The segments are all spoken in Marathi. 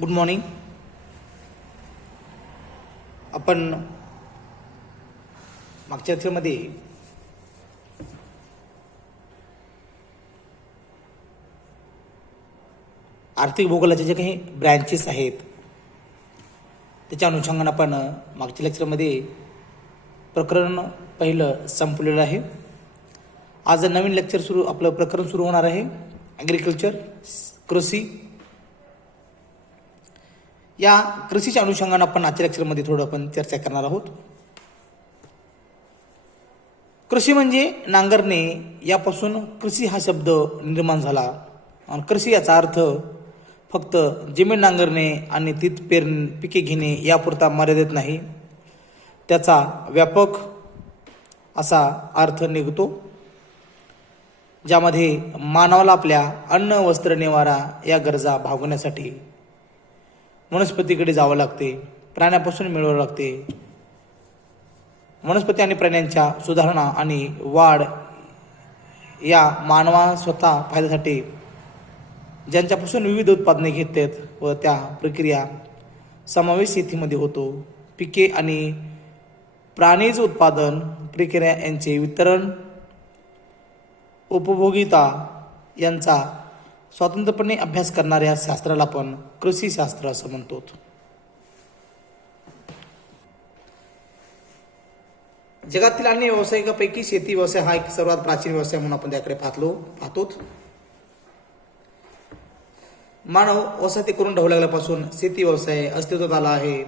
Good morning. आपण मागच्या लेक्चरमध्ये आर्थिक भूगोलाचे जे काही ब्रँचेस आहेत त्याच्या अनुषंगाने आपण मागच्या लेक्चरमध्ये प्रकरण पहिलं संपलेलं आहे. आज नवीन लेक्चर आपलं प्रकरण सुरू होणार आहे ॲग्रिकल्चर, कृषी. या कृषीच्या अनुषंगाने आपण आजच्या लेक्चरमध्ये थोडं आपण चर्चा करणार आहोत. कृषी म्हणजे नांगरणे, यापासून कृषी हा शब्द निर्माण झाला. आणि कृषी याचा अर्थ फक्त जमीन नांगरणे आणि तीत पिके घेणे यापुरता मर्यादित नाही, त्याचा व्यापक असा अर्थ निघतो, ज्यामध्ये मानवाला आपल्या अन्न, वस्त्र, निवारा या गरजा भागवण्यासाठी वनस्पतीकडे जावं लागते, प्राण्यापासून मिळवावं लागते. वनस्पती आणि प्राण्यांच्या सुधारणा आणि वाढ या मानवा स्वतः फायद्यासाठी ज्यांच्यापासून विविध उत्पादने घेतात व त्या प्रक्रिया समावेश शेतीमध्ये होतो. पिके आणि प्राणीज उत्पादन प्रक्रिया यांचे वितरण, उपभोगिता यांचा स्वतंत्रपणे अभ्यास करणाऱ्या शास्त्राला आपण कृषी शास्त्र असं म्हणतो. जगातील अन्य व्यावसायिकापैकी शेती व्यवसाय हा एक सर्वात प्राचीन व्यवसाय म्हणून आपण त्याकडे पाहतो. मानव वसाहती करून ढवू लागल्यापासून शेती व्यवसाय अस्तित्वात आला आहे.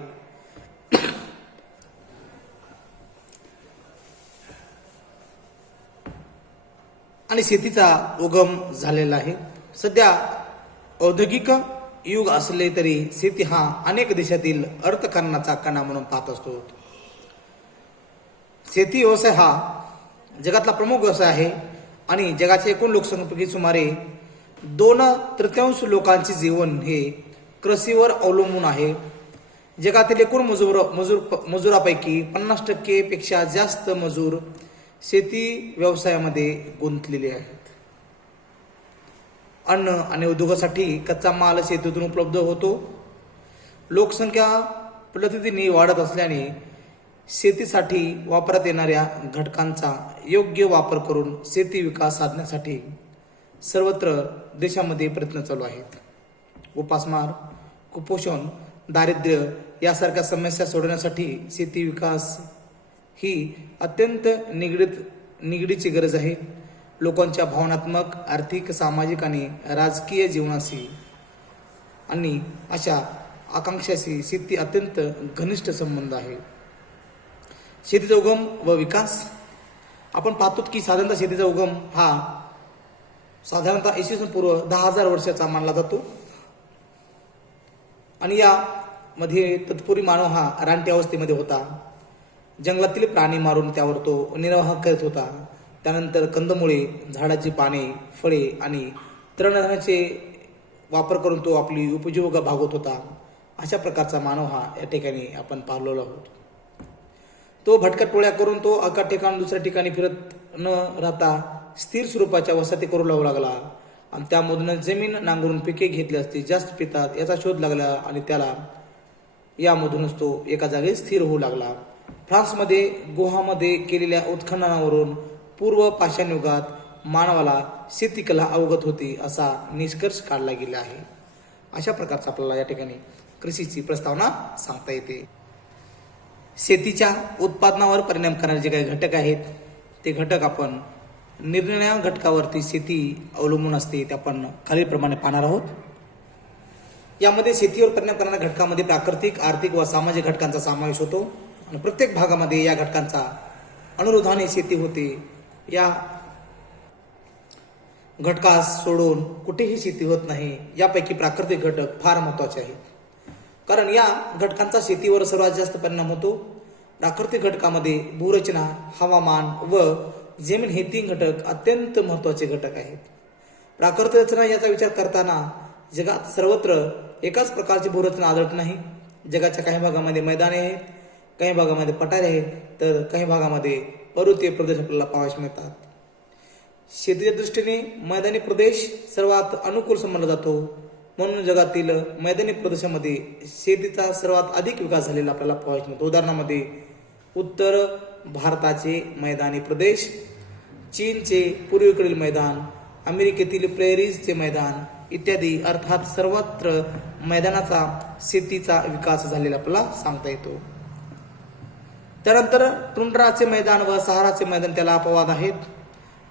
आणि शेतीचा उगम झालेला आहे. सध्या औद्योगिक युग असले तरी शेती हा अनेक देशातील अर्थकारणाचा कणा म्हणून पाहत असतो. शेती व्यवसाय हा जगातला प्रमुख व्यवसाय आहे आणि जगाच्या एकूण लोकसंख्येपैकी सुमारे 2/3 लोकांचे जीवन हे कृषीवर अवलंबून आहे. जगातील एकूण मजुरापैकी 50% पेक्षा जास्त मजूर शेती व्यवसायामध्ये गुंतलेले आहेत. अन्न आणि उद्योगासाठी कच्चा माल शेतीतून उपलब्ध होतो. लोकसंख्या पद्धतीने वाढत असल्याने शेतीसाठी वापरात येणाऱ्या घटकांचा योग्य वापर करून शेती विकास साधण्यासाठी सर्वत्र देशामध्ये प्रयत्न चालू आहेत. उपासमार, कुपोषण, दारिद्र्य यासारख्या समस्या सोडवण्यासाठी शेती विकास ही अत्यंत निगडीची गरज आहे. लोकांच्या भावनात्मक, आर्थिक, सामाजिक आणि राजकीय जीवनाशी आणि अशा आकांक्षाशी शेती अत्यंत घनिष्ठ संबंध आहे. शेतीचा उगम व विकास आपण पाहतो की साधारणतः शेतीचा उगम हा साधारणतः इसवी पूर्व 10,000 वर्षाचा मानला जातो. आणि यामध्ये तत्पूर्वी मानव हा रानटी अवस्थेमध्ये होता. जंगलातील प्राणी मारून त्यावर तो निर्वाह करत होता. त्यानंतर कंदमुळे, झाडाची पाने, फळे आणि तृणधान्याचे वापर करून तो आपली उपजीविका भागवत होता. अशा प्रकारचा मानव हा या ठिकाणी आपण पाहिलेलो आहोत. तो भटक्या टोळ्या करून तो एका ठिकाणी दुसऱ्या ठिकाणी फिरत न राहता स्थिर स्वरूपाच्या वसाहती करू लागला आणि त्यामधून जमीन नांगरून पिके घेतली असती जास्त पितात याचा शोध लागला आणि त्याला यामधूनच तो एका जागी स्थिर होऊ लागला. फ्रान्समध्ये गुहामध्ये केलेल्या उत्खननावरून पूर्व पाषाण युगात मानवाला शेतीकला अवगत होती असा निष्कर्ष काढला गेला आहे. अशा प्रकारचा आपल्याला या ठिकाणी कृषीची प्रस्तावना सांगता येते. शेतीच्या उत्पादनावर परिणाम करणारे जे काही घटक आहेत ते घटक आपण निरनिराळ्या घटकावरती शेती अवलंबून असते ते आपण खालीलप्रमाणे पाहणार आहोत. यामध्ये शेतीवर परिणाम करणाऱ्या घटकामध्ये प्राकृतिक, आर्थिक व सामाजिक घटकांचा समावेश होतो आणि प्रत्येक भागामध्ये या घटकांचा अनुरोधाने शेती होते. या घटकास सोडून कुठेही शेती होत नाही. यापैकी प्राकृतिक घटक फार महत्त्वाचे आहेत, कारण या घटकांचा शेतीवर सर्वात जास्त परिणाम होतो. प्राकृतिक घटकामध्ये भूरचना, हवामान व जमीन हे 3 घटक अत्यंत महत्त्वाचे घटक आहेत. प्राकृतिक रचना याचा विचार करताना जगात सर्वत्र एकाच प्रकारची भूरचना आढळत नाही. जगाच्या काही भागामध्ये मैदाने आहेत, काही भागामध्ये पठारे आहेत, तर काही भागामध्ये पर्वतीय प्रदेश आपल्याला पाहावयास मिळतात. शेतीच्या दृष्टीने मैदानी प्रदेश सर्वात अनुकूल समजला जातो. म्हणून जगातील मैदानी प्रदेशामध्ये शेतीचा सर्वात अधिक विकास झालेला आपल्याला पाहायला मिळतो. उदाहरणामध्ये उत्तर भारताचे मैदानी प्रदेश, चीनचे पूर्वेकडील मैदान, अमेरिकेतील प्रेरीजचे मैदान इत्यादी, अर्थात सर्वत्र मैदानाचा शेतीचा विकास झालेला आपल्याला सांगता येतो. त्यानंतर टुंड्राचे मैदान व सहाराचे मैदान त्याला अपवाद आहेत,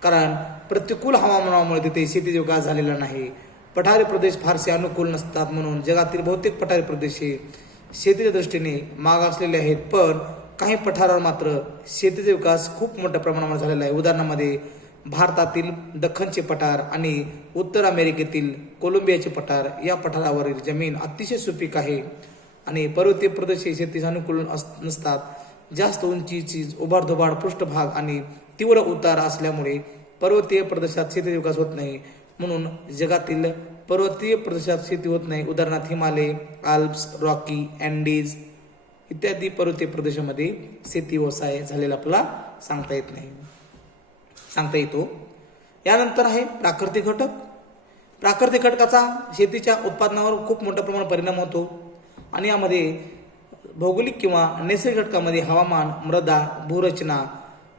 कारण प्रतिकूल हवामानामुळे तिथे शेतीचा विकास झालेला नाही. पठारी प्रदेश फारसे अनुकूल नसतात, म्हणून जगातील बहुतेक पठारी प्रदेश हे शेतीच्या दृष्टीने मागासलेले आहेत. पण काही पठारावर मात्र शेतीचा विकास खूप मोठ्या प्रमाणावर झालेला आहे. उदाहरणामध्ये भारतातील दख्खनचे पठार आणि उत्तर अमेरिकेतील कोलंबियाचे पठार, या पठारावरील जमीन अतिशय सुपीक आहे आणि पर्वतीय प्रदेश हे शेतीस अनुकूल नसतात. जास्त उंचीची उभारधोबाड पृष्ठभाग आणि तीव्र उतार असल्यामुळे पर्वतीय प्रदेशात शेतीचा विकास होत नाही. म्हणून जगातील पर्वतीय प्रदेशात शेती होत नाही. उदाहरणार्थ हिमालय, आल्प्स, रॉकी, अँडीज इत्यादी पर्वतीय प्रदेशामध्ये शेती व्यवसाय झालेला आपल्याला सांगता येतो. यानंतर आहे प्राकृतिक घटक. प्राकृतिक घटकाचा शेतीच्या उत्पादनावर खूप मोठ्या प्रमाणात परिणाम होतो आणि यामध्ये भौगोलिक किंवा नैसर्गिक घटकामध्ये हवामान, मृदा, भूरचना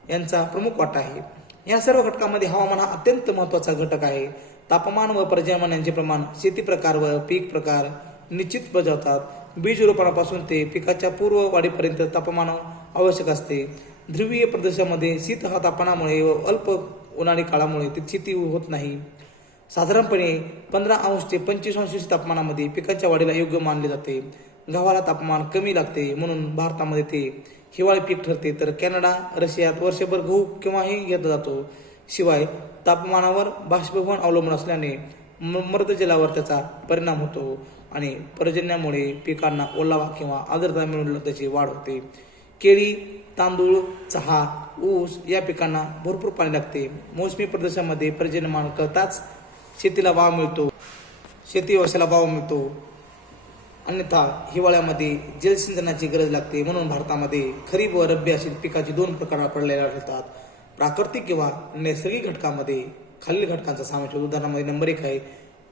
यांचा प्रमुख वाटा आहे. या सर्व घटकांमध्ये हवामान हा अत्यंत महत्त्वाचा घटक आहे. तापमान व पर्जन्यमान यांचे प्रमाण शेती प्रकार व पीक प्रकार निश्चित बजावतात. बीज रोपणापासून ते पिकाच्या पूर्व वाढीपर्यंत तापमान आवश्यक असते. ध्रुवीय प्रदेशामध्ये शीत तापमानामुळे व अल्प उन्हाळी काळामुळे ते शेती होत नाही. साधारणपणे 15 अंश ते 25 अंश तापमानामध्ये पिकाच्या वाढीला योग्य मानले जाते. गव्हाला तापमान कमी लागते, म्हणून भारतामध्ये ते हिवाळी पीक ठरते, तर कॅनडा, रशियात वर्षभर गहू केव्हाही घेतला जातो. शिवाय तापमानावर बाष्पीभवन अवलंबून असल्याने मृदजलावर त्याचा परिणाम होतो आणि पर्जन्यामुळे पिकांना ओलावा किंवा आर्द्रता मिळून त्याची वाढ होते. केळी, तांदूळ, चहा, ऊस या पिकांना भरपूर पाणी लागते. मोसमी प्रदेशामध्ये पर्जन्यमान करताच शेतीला वाव मिळतो, शेती व्यवसायाला वाव मिळतो. अन्यथा हिवाळ्यामध्ये जलसिंचनाची गरज लागते. म्हणून भारतामध्ये खरीप व रब्बी अशी पिकाची 2 प्रकार पडलेले आढळतात. प्राकृतिक किंवा नैसर्गिक घटकामध्ये खालील घटकांचा समावेश होतो. उदाहरणामध्ये नंबर 1 आहे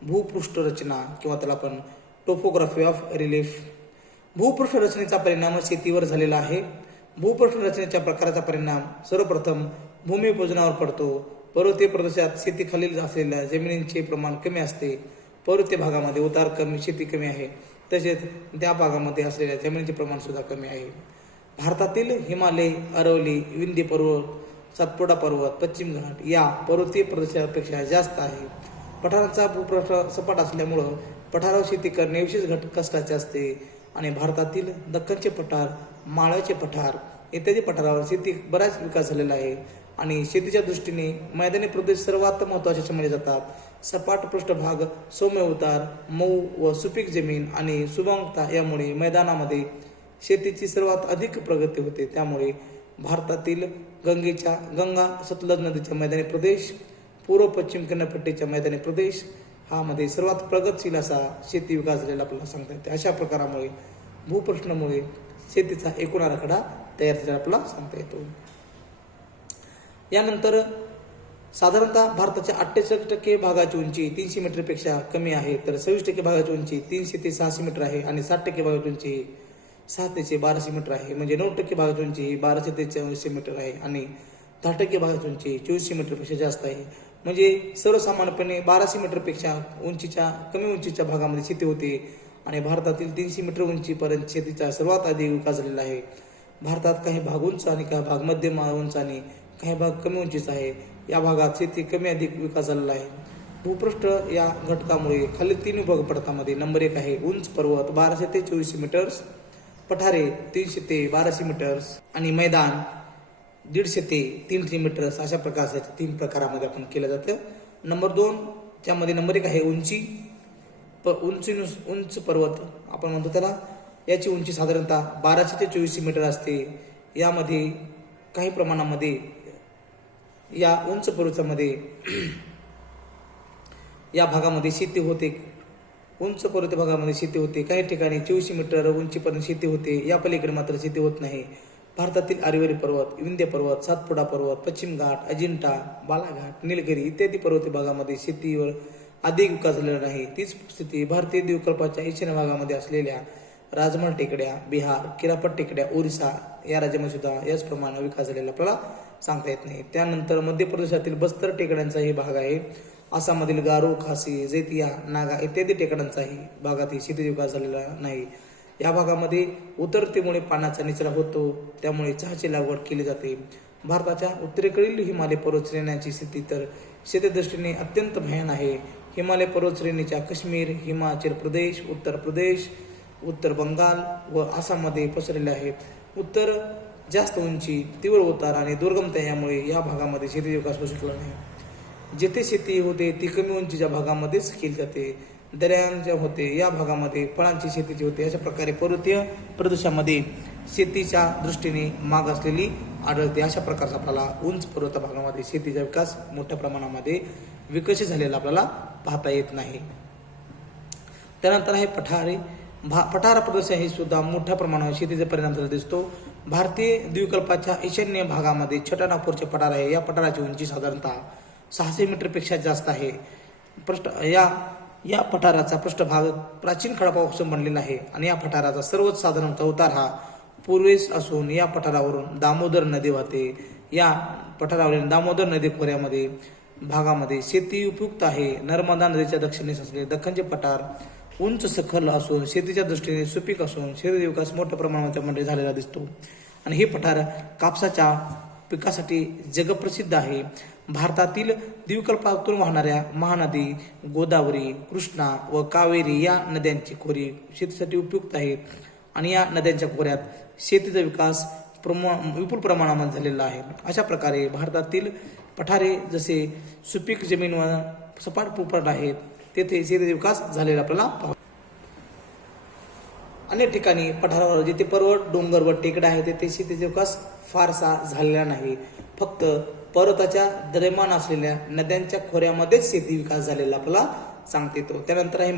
भूपृष्ठ रचना किंवा त्याला आपण टोपोग्राफी ऑफ रिलीफ. भूपृष्ठ रचनेचा परिणाम शेतीवर झालेला आहे. भूपृष्ठ रचनेच्या प्रकाराचा परिणाम सर्वप्रथम भूमिपूजनावर पडतो. पर्वतीय प्रदेशात शेतीखालील असलेल्या जमिनींचे प्रमाण कमी असते. पर्वतीय भागामध्ये उतार कमी, शेती कमी आहे. तसेच त्या भागामध्ये असलेल्या जमिनीचे प्रमाण सुद्धा कमी आहे. भारतातील हिमालय, अरवली, विंध्य पर्वत, सातपुडा पर्वत, पश्चिम घाट या पर्वतीय प्रदेशापेक्षा जास्त आहे. पठारांचा भूपृष्ठ सपाट असल्यामुळं पठारावर शेती करणे विशेष कष्टाचे असते आणि भारतातील दख्खनचे पठार, माळव्याचे पठार इत्यादी पठारावर शेती बराच विकास झालेला आहे आणि शेतीच्या दृष्टीने मैदानी प्रदेश सर्वात महत्त्वाचे समजले जातात. सपाट पृष्ठभाग, सौम्य उतार, मऊ व सुपीक जमीन आणि सुबकता यामुळे मैदानामध्ये शेतीची सर्वात अधिक प्रगती होते. त्यामुळे भारतातील गंगा सतलज नदीच्या मैदानी प्रदेश, पूर्व पश्चिम किनारपट्टीच्या मैदानी प्रदेश हा मध्ये सर्वात प्रगतशील असा शेती विकास झालेला आपल्याला सांगता येते. अशा प्रकारामुळे भूप्रश्नामुळे शेतीचा एकूण आराखडा तयार झालेला आपल्याला सांगता येतो. यानंतर साधारणतः भारताच्या 48% भागाची उंची 300 मीटरपेक्षा कमी आहे, तर 26% भागाची उंची 300 ते 600 मीटर आहे आणि 60% भागाची उंची 6 ते 1200 मीटर आहे. म्हणजे 9% भागाची उंची 1200 ते 1400 मीटर आहे आणि 10% भागाची उंची 2400 मीटरपेक्षा जास्त आहे. म्हणजे सर्वसामान्यपणे 1200 मीटरपेक्षा कमी उंचीच्या भागामध्ये शेती होते आणि भारतातील 300 मीटर उंचीपर्यंत शेतीचा सर्वात अधिक विकास झालेला आहे. भारतात काही भाग उंच आणि काही भाग मध्यम उंच आणि काही भाग कमी उंचीचा आहे. या भागात शेती कमी अधिक विकास झालेला आहे. भूपृष्ठ या घटकामुळे खालील 3 विभाग पडतामध्ये नंबर 1 आहे उंच पर्वत 1200 ते 2400 मीटर्स, पठारे 300 ते 1200 मीटर्स आणि मैदान 150 ते 300 मीटर्स. अशा प्रकारचे 3 प्रकारामध्ये आपण केलं जातं. नंबर 2 त्यामध्ये नंबर 1 आहे उंच पर्वत आपण म्हणतो त्याला. याची उंची साधारणतः 1200 ते 2400 मीटर असते. यामध्ये काही प्रमाणामध्ये या उंच पर्वतामध्ये या भागामध्ये शेती होते. उंच पर्वत भागामध्ये शेती होते. काही ठिकाणी 2400 मीटर उंचीपर्यंत शेती होते. या पलीकडे मात्र शेती होत नाही. भारतातील आरिवरी पर्वत, विंध्य पर्वत, सातपुडा पर्वत, पश्चिम घाट, अजिंठा, बालाघाट, निलगिरी इत्यादी पर्वतीय भागामध्ये शेतीवर अधिक विकास झालेला नाही. तीच स्थिती भारतीय द्वीपकल्पाच्या ईशान्य भागामध्ये असलेल्या राजमहल टेकड्या, बिहार, किरापट टेकड्या, ओरिसा या राज्यामध्ये सुद्धा याच प्रमाणे विकास झालेला आपल्याला सांगता येत नाही. त्यानंतर मध्य प्रदेशातील बस्तर टेकड्यांचाही भाग आहे. आसाममधील गारो, खासी, जैतिया, नागा इत्यादी टेकड्यांचाही भागातही शेती विकास झालेला नाही. या भागामध्ये उतरतेमुळे पाण्याचा निचरा होतो, त्यामुळे चहाची लागवड केली जाते. भारताच्या उत्तरेकडील हिमालय पर्वत श्रेण्यांची स्थिती तर शेतीदृष्टीने अत्यंत भयान आहे. हिमालय पर्वत श्रेणीच्या काश्मीर, हिमाचल प्रदेश, उत्तर प्रदेश, उत्तर बंगाल व आसाममध्ये पसरलेल्या आहेत. उत्तर जास्त उंची, तीव्र उतार आणि दुर्गमता यामुळे या भागामध्ये शेती विकास होऊ शकला नाही. जेथे शेती होते ती कमी उंचीच्या भागामध्येच केली जाते. दर्यांच्या होते या भागामध्ये फळांची शेतीची होते. अशा प्रकारे पर्वतीय प्रदेशामध्ये शेतीच्या दृष्टीने माग असलेली आढळते. अशा प्रकारचा आपल्याला उंच पर्वत भागामध्ये शेतीचा विकास मोठ्या प्रमाणामध्ये विकसित झालेला आपल्याला पाहता येत नाही. त्यानंतर आहे पठार प्रदेश हे सुद्धा मोठ्या प्रमाणावर शेतीचा परिणाम झालेला दिसतो. भारतीय द्वीपकल्पाच्या ईशान्य भागामध्ये छोटा पठार आहे. या पठाराची उंची साधारणतः 600 मीटरपेक्षा जास्त आहे. या पठाराचा पृष्ठभाग प्राचीन खडकापासून बनलेला आहे आणि या पठाराचा सर्वच साधारणतः उतार हा पूर्वेस असून या पठारावरून दामोदर नदी वाहते. या पठारावरील दामोदर नदी खोऱ्यामध्ये भागामध्ये शेती उपयुक्त आहे. नर्मदा नदीच्या दक्षिणेस असलेले दख्खनचे पठार उंच सखल असून शेतीच्या दृष्टीने सुपीक असून शेती विकास मोठ्या प्रमाणामध्ये झालेला दिसतो. आणि हे पठार कापसाच्या पिकासाठी जगप्रसिद्ध आहे. भारतातील द्वीपकल्पातून वाहणाऱ्या महानदी गोदावरी, कृष्णा व कावेरी या नद्यांची खोरी शेतीसाठी उपयुक्त आहेत आणि या नद्यांच्या खोऱ्यात शेतीचा विकास विपुल प्रमाणामध्ये झालेला आहे. अशा प्रकारे भारतातील पठारे जसे सुपीक जमीन व सपाट पोपट आहेत तेथे शेतीचा विकास झालेला आपल्याला पाहू. अनेक ठिकाणी पठारावर जिथे पर्वत, डोंगर व टेकड्या आहेत तेथे शेतीचा विकास फारसा झालेला नाही. फक्त पर्वताच्या दरम्यान असलेल्या नद्यांच्या खोऱ्यामध्येच शेती विकास झालेला आपल्याला सांगता येतो. त्यानंतर आहे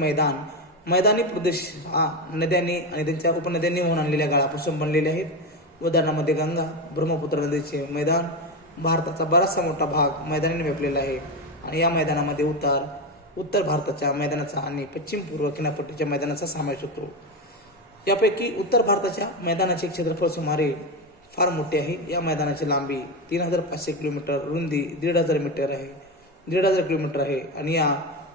मैदानी प्रदेश हा नद्यांनी आणि त्यांच्या उपनद्यांनी होऊन आणलेल्या गाळापासून बनलेले आहेत. उदाहरणामध्ये गंगा, ब्रह्मपुत्र नदीचे मैदान भारताचा बराचसा मोठा भाग मैदानाने व्यापलेला आहे आणि या मैदानामध्ये उत्तर भारताच्या मैदानाचा आणि पश्चिम पूर्व किनारपट्टीच्या मैदानाचा समावेश होतो. यापैकी उत्तर भारताच्या मैदानाचे क्षेत्रफळ सुमारे फार मोठे आहे. या मैदानाची लांबी 3500 किलोमीटर, रुंदी 1,500 किलोमीटर आहे आणि या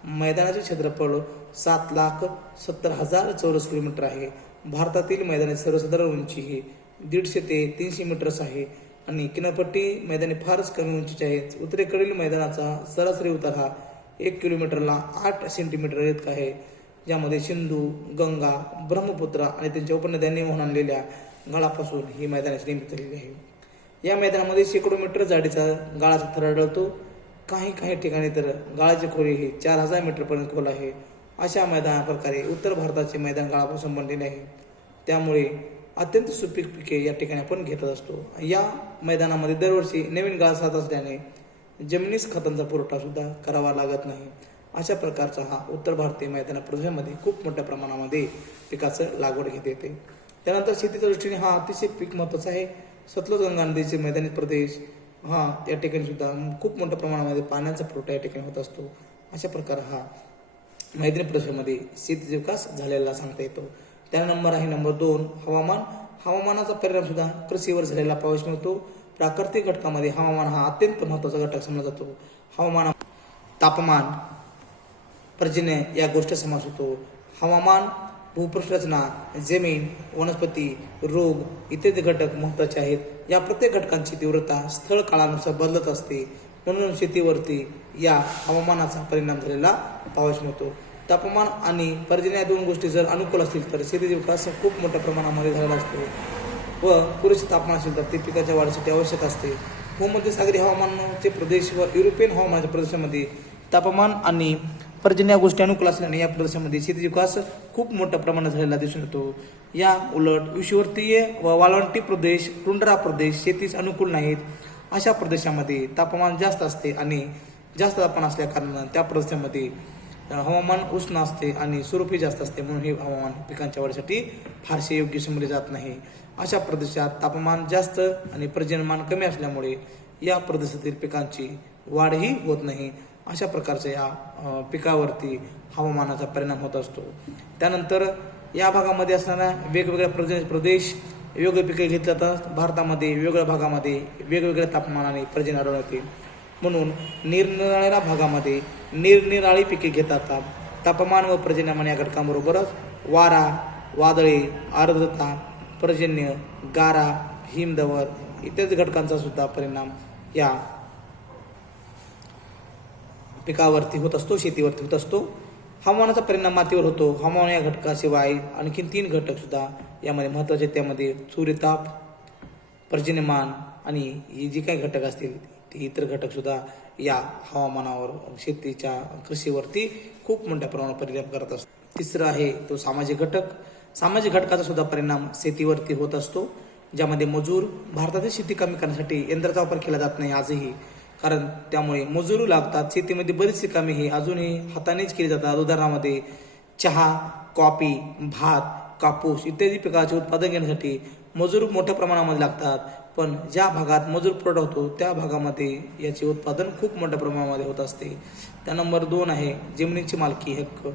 मैदानाचे क्षेत्रफळ 7,70,000 चौरस किलोमीटर आहे. भारतातील मैदानाची सर्वसाधारण उंची ही 150 ते 300 मीटर्स आहे आणि किनारपट्टी मैदाने फारच कमी उंचीचे आहेत. उत्तरेकडील मैदानाचा सरासरी उतार हा 1 किलोमीटरला 8 सेंटीमीटर इतका आहे, ज्यामध्ये सिंधू, गंगा, ब्रह्मपुत्र आणि त्यांच्या उपनद्यांनी वाहून आणलेल्या गाळापासून ही मैदानाची निर्मिती झालेली आहे. या मैदानामध्ये शेकडो मीटर जाडीचा गाळाचा थर आढळतो. काही ठिकाणी तर गाळाची खोली ही 4,000 मीटरपर्यंत खोल आहे. अशा मैदानाप्रकारे उत्तर भारताचे मैदान गाळापासून बनलेले आहे, त्यामुळे अत्यंत सुपीक पिके या ठिकाणी आपण घेत असतो. या मैदानामध्ये दरवर्षी नवीन गाळ साथ असल्याने जमिनीस खतांचा पुरवठा सुद्धा करावा लागत नाही. अशा प्रकारचा हा उत्तर भारतीय मैदान प्रदेशामध्ये खूप मोठ्या प्रमाणामध्ये पिकाचं लागवड घेता येते. त्यानंतर शेतीच्या दृष्टीने हा अतिशय पीक महत्त्वाचा आहे. सतलज गंगा नदीचे मैदानी प्रदेश हा या ठिकाणी सुद्धा खूप मोठ्या प्रमाणामध्ये पाण्याचा पुरवठा या ठिकाणी होत असतो. अशा प्रकारे हा मैदानी प्रदेशामध्ये शेतीचा विकास झालेला सांगता येतो. त्यानंतर आहे नंबर 2 हवामानाचा परिणाम सुद्धा कृषीवर झालेला पाहावयास मिळतो. प्राकृतिक घटकामध्ये हवामान हा अत्यंत महत्त्वाचा घटक समजला जातो. हवामान, तापमान, पर्जन्य या गोष्टी समावेश होतो. हवामान, भूपृष्ठ रचना, जमीन, वनस्पती, रोग इत्यादी घटक महत्त्वाचे आहेत. या प्रत्येक घटकांची तीव्रता स्थळ काळानुसार बदलत असते, म्हणून शेतीवरती या हवामानाचा परिणाम झालेला पाहावयास मिळतो. तापमान आणि पर्जन्य या दोन गोष्टी जर अनुकूल असतील तर शेतीचा विकास खूप मोठ्या प्रमाणामध्ये झालेला असतो व पुरेसे तापमान असेल तर ते पिकाच्या वाढीसाठी आवश्यक असते. भूमध्यसागरी हवामानाचे प्रदेश व युरोपियन हवामानाच्या प्रदेशामध्ये तापमान आणि पर्जन्य गोष्टी अनुकूल असल्याने या प्रदेशामध्ये शेतीचा विकास खूप मोठ्या प्रमाणात झालेला दिसून येतो. या उलट विषुवतीय व वाळवंटी प्रदेश, टुंड्रा प्रदेश शेतीस अनुकूल नाहीत. अशा प्रदेशामध्ये तापमान जास्त असते आणि जास्त तापमान असल्या कारणाने त्या प्रदेशामध्ये हवामान उष्ण असते आणि स्वरूपी जास्त असते, म्हणून हे हवामान पिकांच्या वाढीसाठी फारसे योग्य समजले जात नाही. अशा प्रदेशात तापमान जास्त आणि पर्जन्यमान कमी असल्यामुळे या प्रदेशातील पिकांची वाढही होत नाही. अशा प्रकारच्या या पिकावरती हवामानाचा परिणाम होत असतो. त्यानंतर या भागामध्ये असणाऱ्या वेगवेगळ्या प्रदेश वेगवेगळे पिके घेतली जातात. भारतामध्ये वेगवेगळ्या भागामध्ये वेगवेगळ्या तापमानाने पर्जन्य आढळून येते. म्हणून निरनिराळ्या भागामध्ये निरनिराळी पिके घेतात. तापमान व पर्जन्यमान या घटकांबरोबरच वारा, वादळे, आर्द्रता, पर्जन्य, गारा, हिमदवर इत्यादी घटकांचा सुद्धा परिणाम या पिकावरती होत असतो, शेतीवरती होत असतो. हवामानाचा परिणाम मातीवर होतो. हवामान या घटकाशिवाय आणखीन 3 घटक सुद्धा यामध्ये महत्त्वाचे. त्यामध्ये सूर्यताप, पर्जन्यमान आणि हे जे काही घटक असतील ते इतर घटक सुद्धा या हवामानावर शेतीच्या कृषीवरती खूप मोठ्या प्रमाणात परिणाम करत असतो. तिसरं आहे तो सामाजिक घटक. सामाजिक घटकाचा सुद्धा परिणाम शेतीवरती होत असतो, ज्यामध्ये मजूर. भारतातील शेती कमी करण्यासाठी यंत्राचा वापर केला जात नाही आजही, कारण त्यामुळे मजूर लागतात. शेतीमध्ये बरीचशी कामे ही अजूनही हातानेच केली जातात. उदाहरणामध्ये चहा, कॉफी, भात, कापूस इत्यादी पिकाचे उत्पादन घेण्यासाठी मजूर मोठ्या प्रमाणामध्ये लागतात. पण ज्या भागात मजूर पुरवठा होतो त्या भागामध्ये याचे उत्पादन खूप मोठ्या प्रमाणामध्ये होत असते. त्या नंबर 2 आहे जमिनीची मालकी हक्क.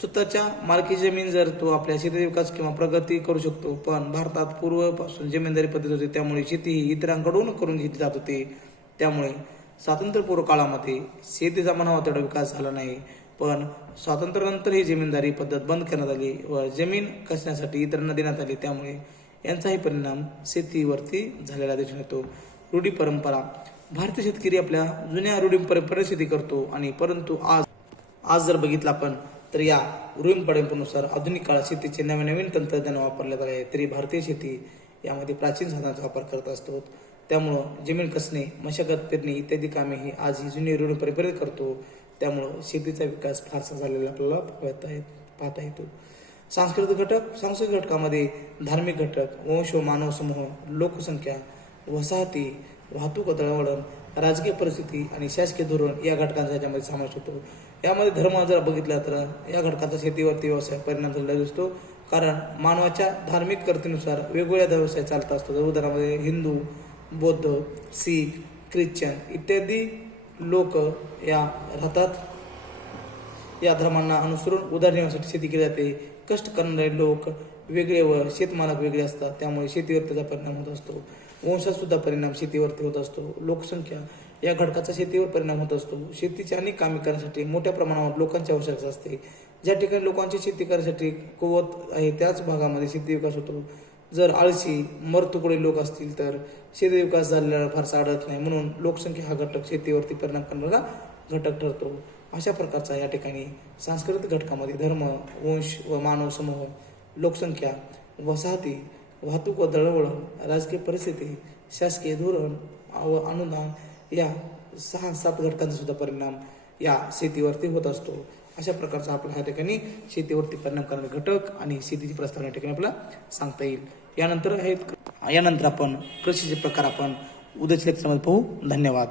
स्वतःच्या मालकी जमीन जर तो आपल्या शेती विकास किंवा प्रगती करू शकतो. पण भारतात पूर्वपासून जमीनदारी पद्धत होती, त्यामुळे शेती ही इतरांकडून करून घेतली जात होती. त्यामुळे स्वातंत्र्यपूर्व काळामध्ये शेतीचा म्हणावा तेवढा विकास झाला नाही. पण स्वातंत्र्यानंतर ही जमीनदारी पद्धत बंद करण्यात आली व जमीन कसण्यासाठी इतरांना देण्यात आली. त्यामुळे यांचाही परिणाम शेतीवरती झालेला दिसून येतो. रूढी परंपरा. भारतीय शेतकरी आपल्या जुन्या रूढी परंपरेने शेती करतो आणि परंतु आज जर बघितलं आपण तर या रूढी परंपरेनुसार आधुनिक काळात शेतीचे नवीन तंत्रज्ञान वापरण्यात आले आहे. तरी भारतीय शेती यामध्ये प्राचीन साधनांचा वापर करत असतो. त्यामुळं जमीन कसणे, मशागत, पेरणी इत्यादी कामे ही आज ही जुनी रूढी परंपरेत करतो. त्यामुळं शेतीचा विकास फारसा झालेला आपल्याला पाहता येतो. सांस्कृतिक घटक. सांस्कृतिक घटकामध्ये धार्मिक घटक, वंश व मानव समूह, लोकसंख्या, वसाहती, वाहतूक दळणवळण, राजकीय परिस्थिती आणि शासकीय धोरण या घटकांचा याच्यामध्ये समावेश होतो. यामध्ये धर्म जर बघितला तर या घटकाचा शेतीवरती व्यवसाय परिणाम झालेला दिसतो, कारण मानवाच्या धार्मिक कर्तीनुसार वेगवेगळ्या व्यवसाय चालत असतात. उदाहरणामध्ये हिंदू, बौद्ध, शीख, ख्रिश्चन इत्यादी लोक या राहतात. या धर्मांना अनुसरून उदरनिर्वाहासाठी शेती केली जाते. कष्ट करणारे लोक वेगळे व शेतमालक वेगळे असतात, त्यामुळे शेतीवर त्याचा परिणाम होत असतो. वंशात सुद्धा परिणाम शेतीवरती होत असतो. लोकसंख्या या घटकाचा शेतीवर परिणाम होत असतो. शेतीची अनेक कामे करण्यासाठी मोठ्या प्रमाणावर लोकांची आवश्यकता असते. ज्या ठिकाणी लोकांची शेती करण्यासाठी कुवत आहे त्याच भागामध्ये शेती विकास होतो. जर आळशी मरतुकडे लोक असतील तर शेती विकास झालेला फारसा आढळत नाही. म्हणून लोकसंख्या हा घटक शेतीवरती परिणाम करणारा घटक ठरतो. अशा प्रकारचा या ठिकाणी सांस्कृतिक घटकामध्ये धर्म, वंश व मानव समूह, लोकसंख्या, वसाहती, वाहतूक व दळणवळण, राजकीय परिस्थिती, शासकीय धोरण व अनुदान या 6-7 घटकांचा सुद्धा परिणाम या शेतीवरती होत असतो. अशा प्रकारचा आपल्या ह्या ठिकाणी शेतीवरती परिणाम करणारे घटक आणि शेतीची प्रस्तावना या ठिकाणी आपल्याला सांगता येईल. यानंतर आपण कृषीचे प्रकार आपण उद्याच्या लेक्चरमध्ये पाहू. धन्यवाद.